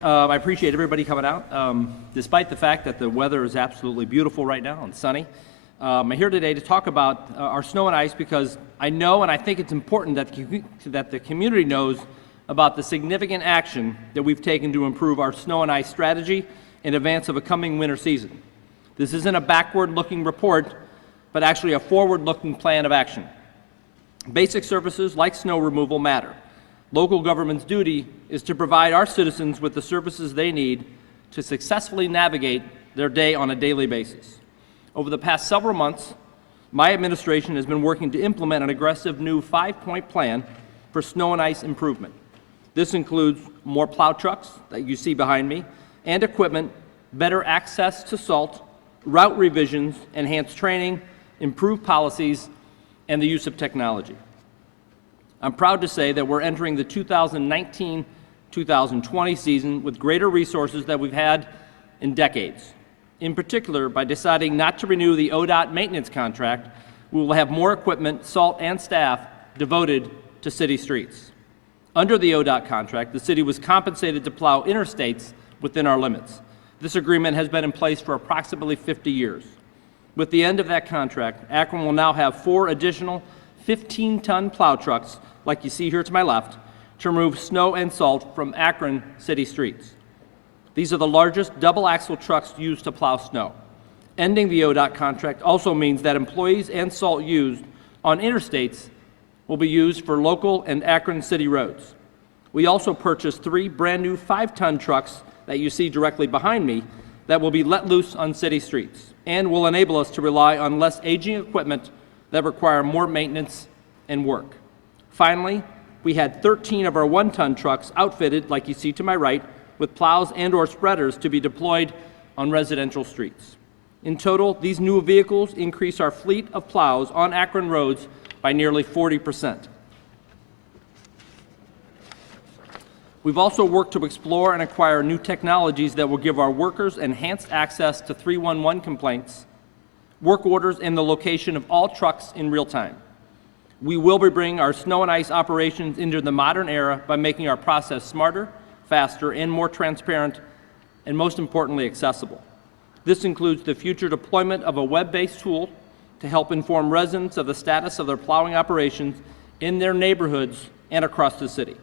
I appreciate everybody coming out, despite the fact that the weather is absolutely beautiful right now and sunny. I'm here today to talk about our snow and ice because I know and I think it's important that the community knows about the significant action that we've taken to improve our snow and ice strategy in advance of a coming winter season. This isn't a backward-looking report, but actually a forward-looking plan of action. Basic services like snow removal matter. Local government's duty is to provide our citizens with the services they need to successfully navigate their day on a daily basis. Over the past several months, my administration has been working to implement an aggressive new 5-point plan for snow and ice improvement. This includes more plow trucks that you see behind me and equipment, better access to salt, route revisions, enhanced training, improved policies, and the use of technology. I'm proud to say that we're entering the 2019-2020 season with greater resources than we've had in decades. In particular, by deciding not to renew the ODOT maintenance contract, we will have more equipment, salt, and staff devoted to city streets. Under the ODOT contract, the city was compensated to plow interstates within our limits. This agreement has been in place for approximately 50 years. With the end of that contract, Akron will now have 4 additional 15-ton plow trucks, like you see here to my left, to remove snow and salt from Akron city streets. These are the largest double-axle trucks used to plow snow. Ending the ODOT contract also means that employees and salt used on interstates will be used for local and Akron city roads. We also purchased 3 brand-new 5-ton trucks that you see directly behind me that will be let loose on city streets and will enable us to rely on less aging equipment that require more maintenance and work. Finally, we had 13 of our 1-ton trucks outfitted, like you see to my right, with plows and/or spreaders to be deployed on residential streets. In total, these new vehicles increase our fleet of plows on Akron roads by nearly 40%. We've also worked to explore and acquire new technologies that will give our workers enhanced access to 311 complaints, work orders, and the location of all trucks in real time. We will be bringing our snow and ice operations into the modern era by making our process smarter, faster, and more transparent, and most importantly, accessible. This includes the future deployment of a web-based tool to help inform residents of the status of their plowing operations in their neighborhoods and across the city.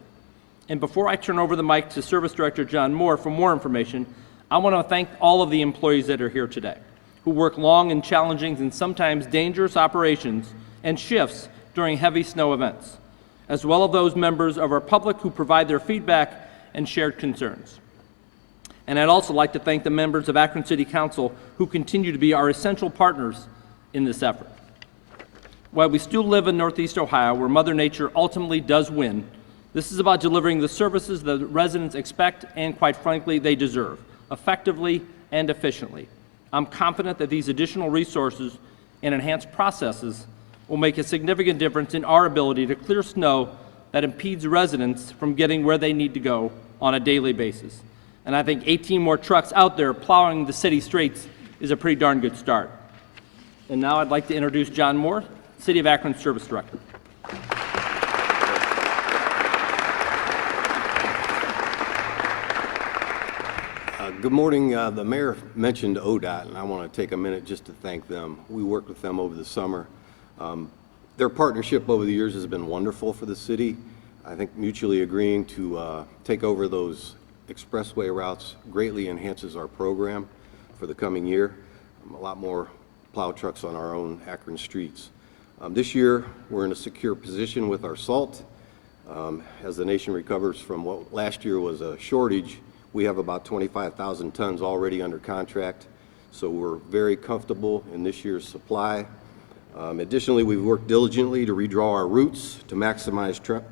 And before I turn over the mic to Service Director John Moore for more information, I want to thank all of the employees that are here today, who work long and challenging and sometimes dangerous operations and shifts during heavy snow events, as well as those members of our public who provide their feedback and shared concerns. And I'd also like to thank the members of Akron City Council who continue to be our essential partners in this effort. While we still live in Northeast Ohio, where Mother Nature ultimately does win, this is about delivering the services that residents expect and, quite frankly, they deserve, effectively and efficiently. I'm confident that these additional resources and enhanced processes will make a significant difference in our ability to clear snow that impedes residents from getting where they need to go on a daily basis. And I think 18 more trucks out there plowing the city streets is a pretty darn good start. And now I'd like to introduce John Moore, City of Akron Service Director. Good morning. The mayor mentioned ODOT, and I want to take a minute just to thank them. We worked with them over the summer. Their partnership over the years has been wonderful for the city. I think mutually agreeing to take over those expressway routes greatly enhances our program for the coming year. A lot more plow trucks on our own Akron streets. This year, we're in a secure position with our salt. As the nation recovers from what last year was a shortage, we have about 25,000 tons already under contract, so we're very comfortable in this year's supply. Additionally, we've worked diligently to redraw our routes to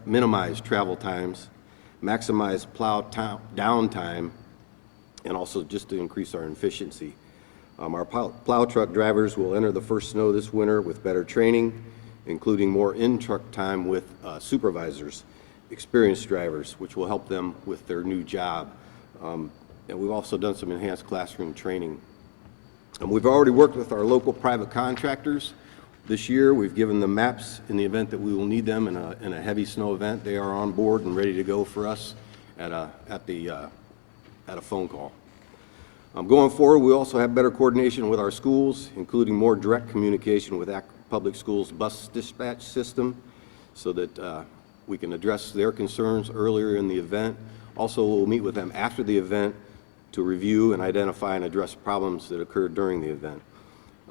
minimize travel times, maximize plow downtime, and also just to increase our efficiency. Our plow truck drivers will enter the first snow this winter with better training, including more in-truck time with supervisors, experienced drivers, which will help them with their new job. And we've also done some enhanced classroom training. We've already worked with our local private contractors. This year, we've given them maps in the event that we will need them in a heavy snow event. They are on board and ready to go for us at the at a phone call. Going forward, we also have better coordination with our schools, including more direct communication with Akron Public Schools bus dispatch system so that we can address their concerns earlier in the event. Also, we'll meet with them after the event to review and identify and address problems that occurred during the event.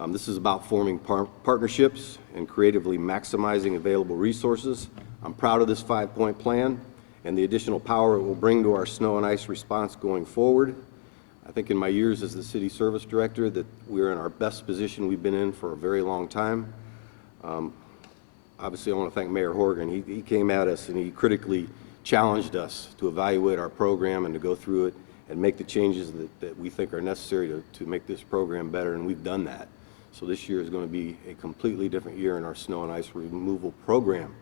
This is about forming partnerships and creatively maximizing available resources. I'm proud of this 5-point plan and the additional power it will bring to our snow and ice response going forward. I think in my years as the city service director that we're in our best position we've been in for a very long time. Obviously, I want to thank Mayor Horgan. He came at us and he critically challenged us to evaluate our program and to go through it and make the changes that we think are necessary to make this program better, and we've done that. So this year is going to be a completely different year in our snow and ice removal program.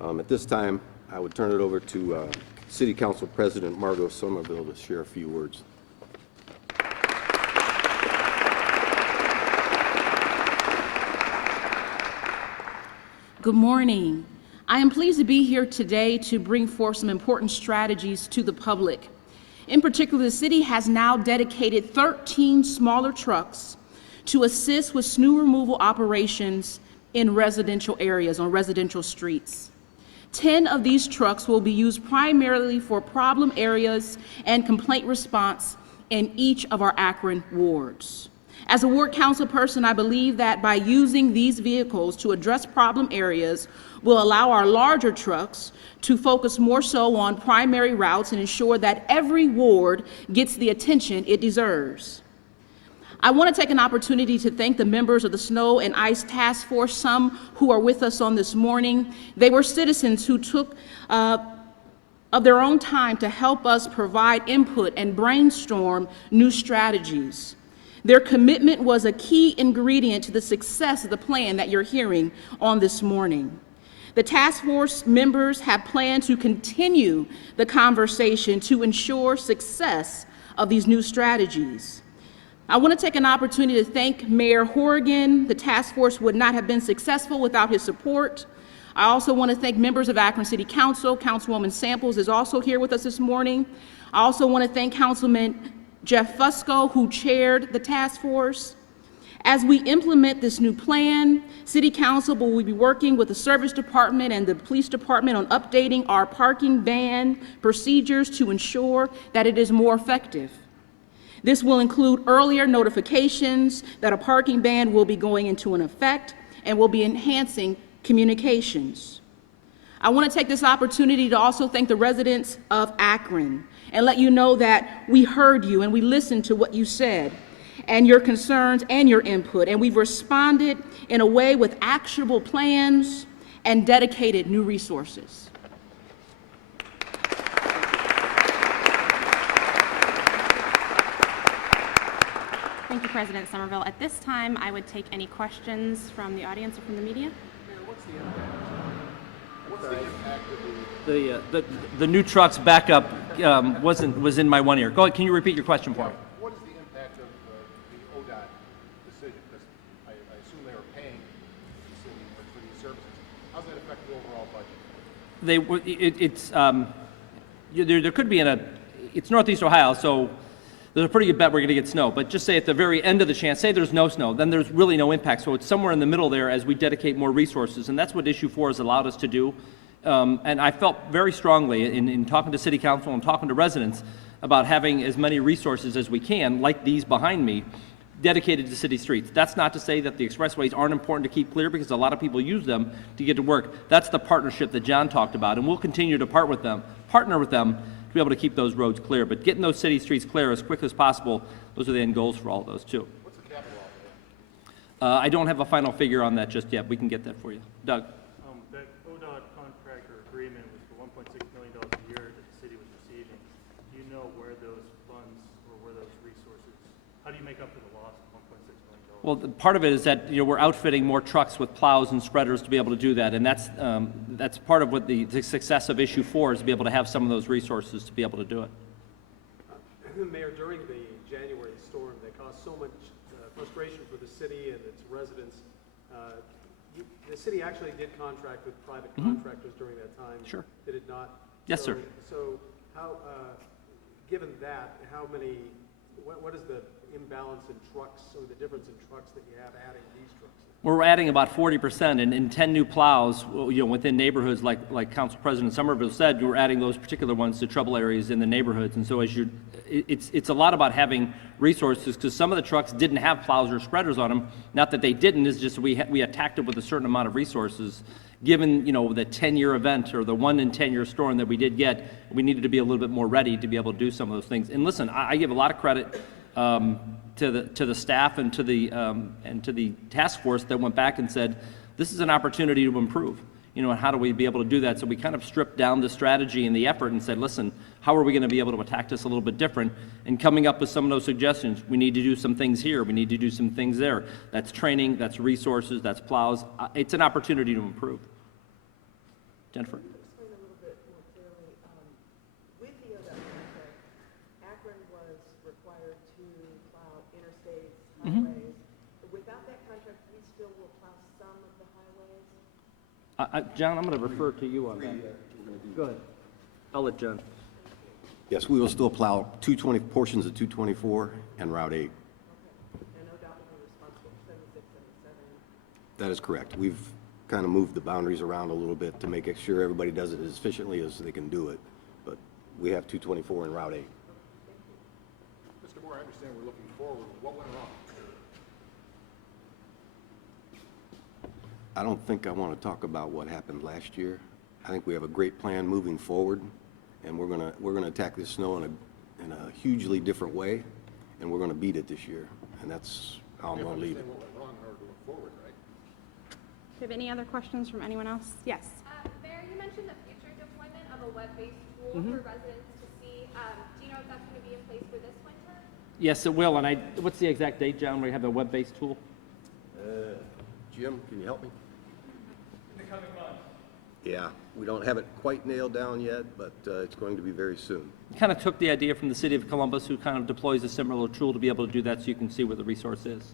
At this time, I would turn it over to City Council President Margot Somerville to share a few words. Good morning. I am pleased to be here today to bring forth some important strategies to the public. In particular, the city has now dedicated 13 smaller trucks to assist with snow removal operations in residential areas, on residential streets. 10 of these trucks will be used primarily for problem areas and complaint response in each of our Akron wards. As a ward council person, I believe that by using these vehicles to address problem areas will allow our larger trucks to focus more so on primary routes and ensure that every ward gets the attention it deserves. I want to take an opportunity to thank the members of the Snow and Ice Task Force, some who are with us on this morning. They were citizens who took of their own time to help us provide input and brainstorm new strategies. Their commitment was a key ingredient to the success of the plan that you're hearing on this morning. The task force members have planned to continue the conversation to ensure success of these new strategies. I want to take an opportunity to thank Mayor Horgan. The task force would not have been successful without his support. I also want to thank members of Akron City Council. Councilwoman Samples is also here with us this morning. I also want to thank Councilman Jeff Fusco, who chaired the task force. As we implement this new plan, City Council will be working with the Service Department and the Police Department on updating our parking ban procedures to ensure that it is more effective. This will include earlier notifications that a parking ban will be going into an effect and will be enhancing communications. I want to take this opportunity to also thank the residents of Akron and let you know that we heard you and we listened to what you said and your concerns and your input, and we've responded in a way with actionable plans and dedicated new resources. Thank you, President Somerville. At this time, I would take any questions from the audience or from the media. The new trucks backup was in my one ear. Go ahead, can you repeat your question for me? What is the impact of the ODOT decision? Because I assume they are paying the city for these services. How does that affect the overall budget? There could be it's Northeast Ohio, so there's a pretty good bet we're going to get snow. But just say at the very end of the chance, say there's no snow, then there's really no impact. So it's somewhere in the middle there as we dedicate more resources, and that's what Issue 4 has allowed us to do. And I felt very strongly in talking to City Council and talking to residents about having as many resources as we can, like these behind me, dedicated to city streets. That's not to say that the expressways aren't important to keep clear, because a lot of people use them to get to work. That's the partnership that John talked about, and we'll continue to partner with them to be able to keep those roads clear. But getting those city streets clear as quick as possible, those are the end goals for all of those too. What's the capital outlay? I don't have a final figure on that just yet. We can get that for you. Doug? That ODOT contract or agreement was for $1.6 million a year that the city was receiving. Do you know where those funds or where those resources, how do you make up for the loss of $1.6 million? Well, part of it is that we're outfitting more trucks with plows and spreaders to be able to do that, and that's part of what the success of Issue 4 is, to be able to have some of those resources to be able to do it. Mayor, during the January storm that caused so much frustration for the city and its residents, the city actually did contract with private contractors during that time. Sure. Did it not? Yes, sir. So how given that, what is the imbalance in trucks or the difference in trucks that you have adding these trucks? We're adding about 40%, and in 10 new plows, within neighborhoods, like Council President Somerville said, we're adding those particular ones to trouble areas in the neighborhoods. And so it's a lot about having resources, because some of the trucks didn't have plows or spreaders on them. Not that they didn't, it's just we attacked it with a certain amount of resources. Given, the 10-year event or the 1 in 10-year storm that we did get, we needed to be a little bit more ready to be able to do some of those things. And listen, I give a lot of credit to the staff and to the task force that went back and said, this is an opportunity to improve. And how do we be able to do that? So we kind of stripped down the strategy and the effort and said, listen, how are we going to be able to attack this a little bit different? And coming up with some of those suggestions, we need to do some things here, we need to do some things there. That's training, that's resources, that's plows. It's an opportunity to improve. Jennifer? Explain a little bit more clearly. With the ODOT contract, Akron was required to plow interstates, highways. Without that contract, we still will plow some of the highways? John, I'm going to refer to you on that. Go ahead. I'll let John. Yes, we will still plow portions of 224 and Route 8. And ODOT will be responsible for 76, 77. That is correct. We've kind of moved the boundaries around a little bit to make sure everybody does it as efficiently as they can do it. But we have 224 and Route 8. Mr. Moore, I understand we're looking forward. What went wrong? I don't think I want to talk about what happened last year. I think we have a great plan moving forward, and we're gonna attack this snow in a hugely different way, and we're gonna beat it this year. And that's how I'm gonna leave it. Understand what went wrong in order to move forward, right? Do you have any other questions from anyone else? Yes. Mayor, you mentioned the future deployment of a web-based tool for residents to see. Do you know if that's going to be in place for this winter? Yes, it will. And what's the exact date, John, where you have the web-based tool? Jim, can you help me? In the coming months. Yeah, we don't have it quite nailed down yet, but it's going to be very soon. Kind of took the idea from the city of Columbus, who kind of deploys a similar tool to be able to do that, so you can see where the resource is.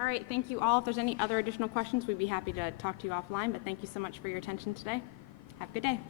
All right, thank you all. If there's any other additional questions, we'd be happy to talk to you offline, but thank you so much for your attention today. Have a good day.